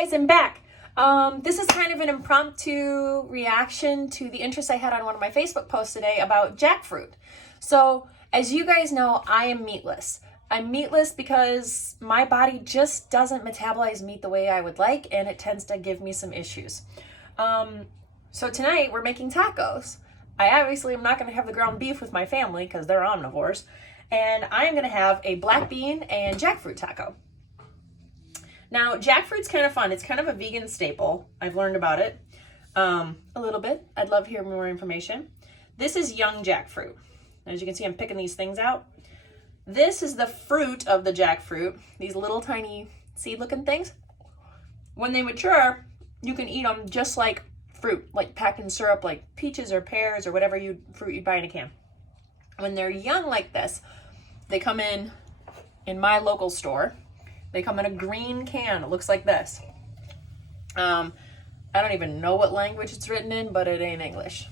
guys, I'm back. This is kind of an impromptu reaction to the interest I had on one of my Facebook posts today about jackfruit. So, as you guys know, I am meatless. I'm meatless because my body just doesn't metabolize meat the way I would like, and it tends to give me some issues. So tonight we're making tacos. I obviously am not going to have the ground beef with my family because they're omnivores, and I'm going to have a black bean and jackfruit taco. Now, jackfruit's kind of fun. It's kind of a vegan staple. I've learned about it a little bit. I'd love to hear more information. This is young jackfruit. As you can see, I'm picking these things out. This is the fruit of the jackfruit, these little tiny seed-looking things. When they mature, you can eat them just like fruit, like packed in syrup, like peaches or pears or whatever fruit you'd buy in a can. When they're young like this, they come in my local store. They come in a green can. It looks like this. I don't even know what language it's written in, but it ain't English.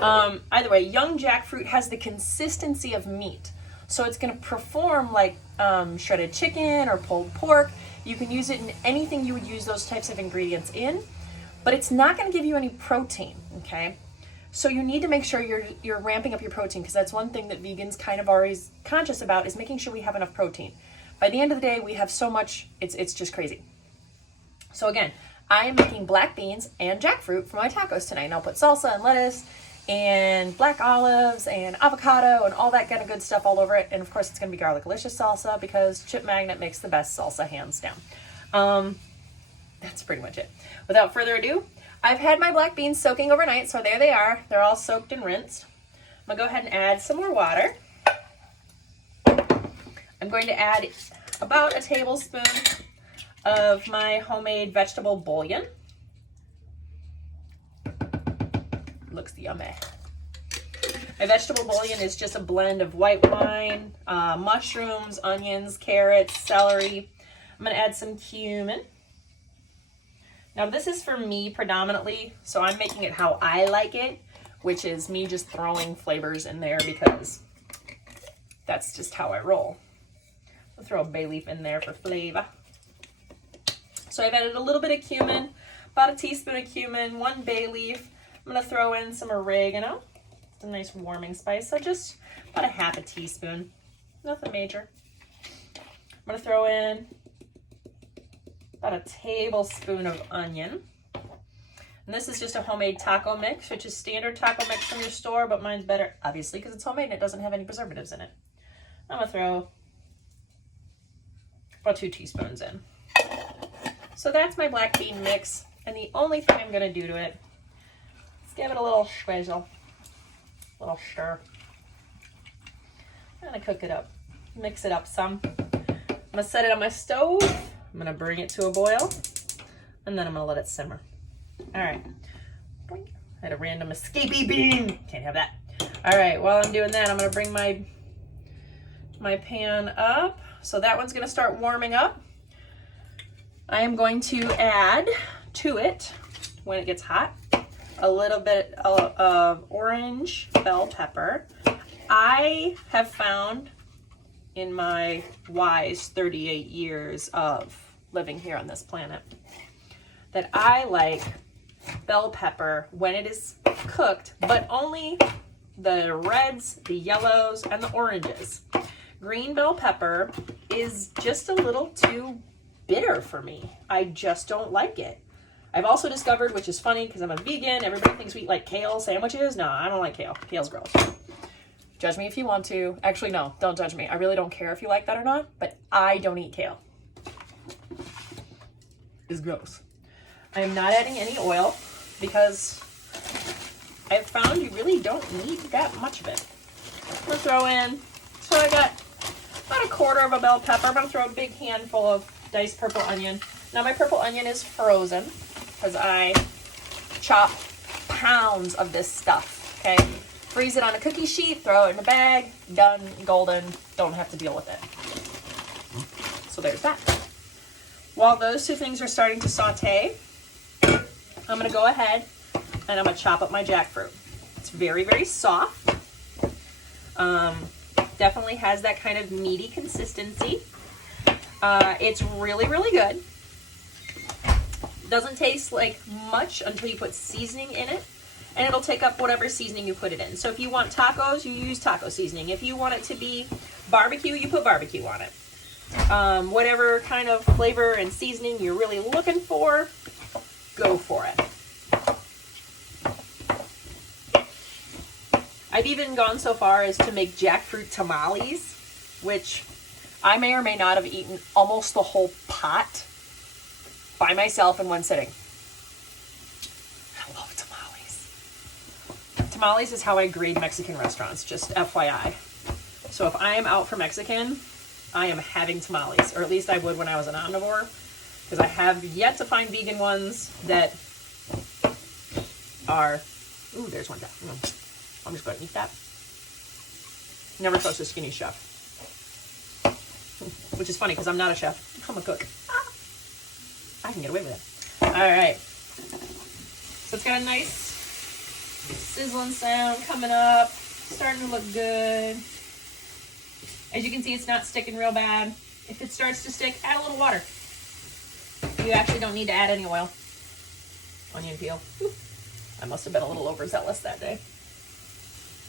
Either way, young jackfruit has the consistency of meat. So it's going to perform like shredded chicken or pulled pork. You can use it in anything you would use those types of ingredients in, but it's not going to give you any protein, okay? So you need to make sure you're ramping up your protein, because that's one thing that vegans kind of always conscious about, is making sure we have enough protein. By the end of the day, we have so much, it's just crazy. So again, I am making black beans and jackfruit for my tacos tonight. And I'll put salsa and lettuce and black olives and avocado and all that kind of good stuff all over it. And of course, it's going to be garlic-licious salsa because Chip Magnet makes the best salsa, hands down. That's pretty much it. Without further ado, I've had my black beans soaking overnight, so there they are. They're all soaked and rinsed. I'm going to go ahead and add some more water. I'm going to add about a tablespoon of my homemade vegetable bouillon. Looks yummy. My vegetable bouillon is just a blend of white wine, mushrooms, onions, carrots, celery. I'm going to add some cumin. Now this is for me predominantly, so I'm making it how I like it, which is me just throwing flavors in there because that's just how I roll. I'll throw a bay leaf in there for flavor. So I've added a little bit of cumin, about a teaspoon of cumin, 1 bay leaf. I'm going to throw in some oregano. It's a nice warming spice, so just about a half a teaspoon. Nothing major. I'm going to throw in about a tablespoon of onion. And this is just a homemade taco mix, which is standard taco mix from your store, but mine's better, obviously, because it's homemade and it doesn't have any preservatives in it. I'm going to throw about 2 teaspoons in. So that's my black bean mix, and the only thing I'm going to do to it is give it a little swizzle, a little stir. I'm going to cook it up, mix it up some. I'm going to set it on my stove. I'm going to bring it to a boil, and then I'm going to let it simmer. All right. I had a random escapee bean. Can't have that. All right, while I'm doing that, I'm going to bring my pan up. So that one's going to start warming up. I am going to add to it, when it gets hot, a little bit of orange bell pepper. I have found in my wise 38 years of living here on this planet that I like bell pepper when it is cooked, but only the reds, the yellows, and the oranges. Green bell pepper is just a little too bitter for me. I just don't like it. I've also discovered, which is funny because I'm a vegan, everybody thinks we eat like kale sandwiches. No, I don't like kale. Kale's gross. Judge me if you want to. Actually, no, don't judge me. I really don't care if you like that or not, but I don't eat kale. It's gross. I am not adding any oil because I've found you really don't need that much of it. I'm going to throw in, so I got about a quarter of a bell pepper. I'm going to throw a big handful of diced purple onion. Now my purple onion is frozen because I chop pounds of this stuff, okay? Freeze it on a cookie sheet, throw it in a bag, done, golden, don't have to deal with it. So there's that. While those two things are starting to saute, I'm going to go ahead and I'm going to chop up my jackfruit. It's very, very soft. Definitely has that kind of meaty consistency. It's really, really good. Doesn't taste like much until you put seasoning in it, and it'll take up whatever seasoning you put it in. So if you want tacos, you use taco seasoning. If you want it to be barbecue, you put barbecue on it. Whatever kind of flavor and seasoning you're really looking for, go for it. I've even gone so far as to make jackfruit tamales, which I may or may not have eaten almost the whole pot by myself in one sitting. I love tamales. Tamales is how I grade Mexican restaurants, just FYI. So if I am out for Mexican, I am having tamales, or at least I would when I was an omnivore, because I have yet to find vegan ones that are, ooh, there's one down. I'm just going to eat that. Never trust a skinny chef. Which is funny because I'm not a chef. I'm a cook. I can get away with it. All right. So it's got a nice sizzling sound coming up. Starting to look good. As you can see, it's not sticking real bad. If it starts to stick, add a little water. You actually don't need to add any oil. Onion peel. Whew. I must have been a little overzealous that day.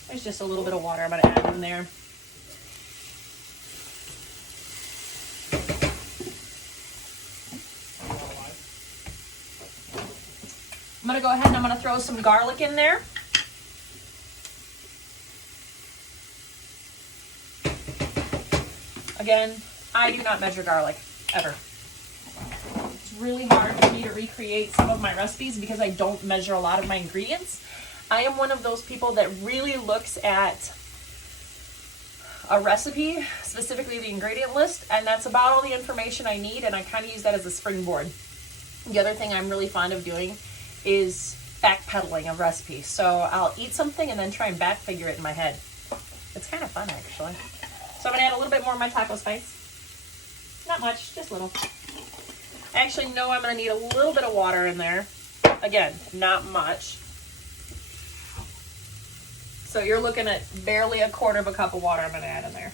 There's just a little bit of water I'm going to add in there. I'm going to go ahead and I'm going to throw some garlic in there. Again, I do not measure garlic, ever. It's really hard for me to recreate some of my recipes because I don't measure a lot of my ingredients. I am one of those people that really looks at a recipe, specifically the ingredient list, and that's about all the information I need, and I kind of use that as a springboard. The other thing I'm really fond of doing is backpedaling a recipe. So I'll eat something and then try and back figure it in my head. It's kind of fun, actually. So I'm going to add a little bit more of my taco spice. Not much, just a little. I actually know I'm going to need a little bit of water in there. Again, not much. So you're looking at barely a quarter of a cup of water I'm going to add in there.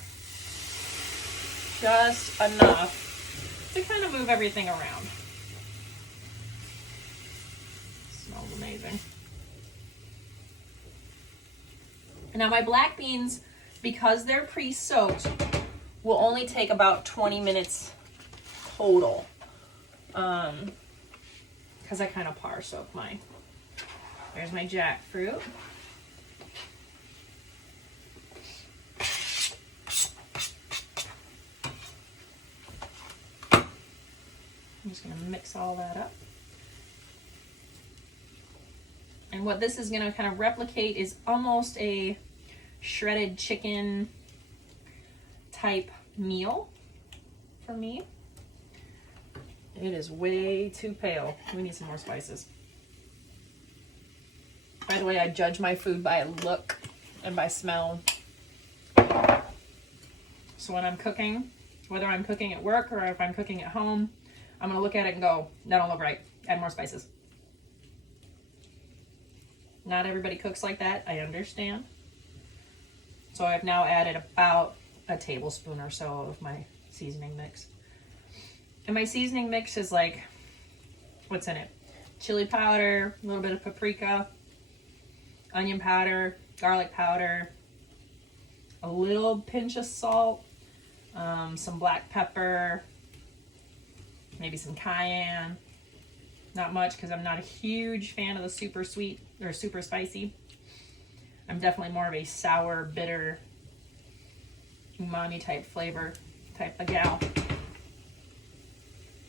Just enough to kind of move everything around. Smells amazing. Now my black beans, because they're pre-soaked, will only take about 20 minutes total. Because I kind of par soak mine. There's my jackfruit. I'm just going to mix all that up. And what this is going to kind of replicate is almost a shredded chicken type meal for me. It is way too pale. We need some more spices. By the way, I judge my food by look and by smell. So when I'm cooking, whether I'm cooking at work or if I'm cooking at home, I'm going to look at it and go, that don't look right. Add more spices. Not everybody cooks like that. I understand. So I've now added about a tablespoon or so of my seasoning mix. And my seasoning mix is like, what's in it? Chili powder, a little bit of paprika, onion powder, garlic powder, a little pinch of salt, some black pepper, maybe some cayenne. Not much because I'm not a huge fan of the super sweet or super spicy. I'm definitely more of a sour, bitter, umami type flavor type of gal.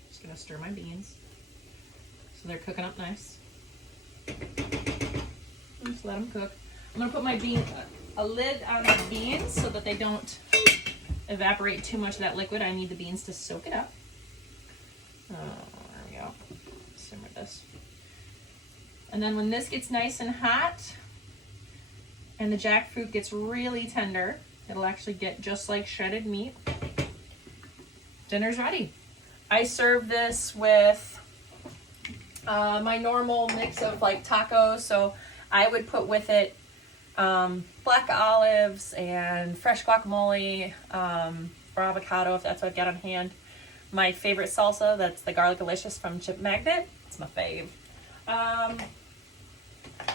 Just gonna stir my beans so they're cooking up nice. Just let them cook. I'm gonna put my a lid on the beans so that they don't evaporate too much of that liquid. I need the beans to soak it up. There we go. Simmer this. And then when this gets nice and hot and the jackfruit gets really tender, it'll actually get just like shredded meat. Dinner's ready. I serve this with my normal mix of like tacos. So I would put with it black olives and fresh guacamole, or avocado if that's what I've got on hand. my favorite salsa. That's the Garlic Delicious from Chip Magnet. It's my fave.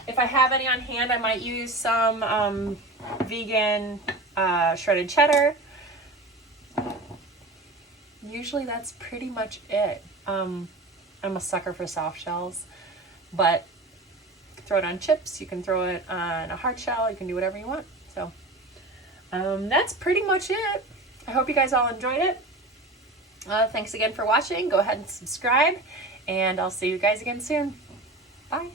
If I have any on hand, I might use some vegan shredded cheddar. Usually that's pretty much it. I'm a sucker for soft shells, but throw it on chips. You can throw it on a hard shell. You can do whatever you want. So that's pretty much it. I hope you guys all enjoyed it. Thanks again for watching. Go ahead and subscribe, and I'll see you guys again soon. Bye.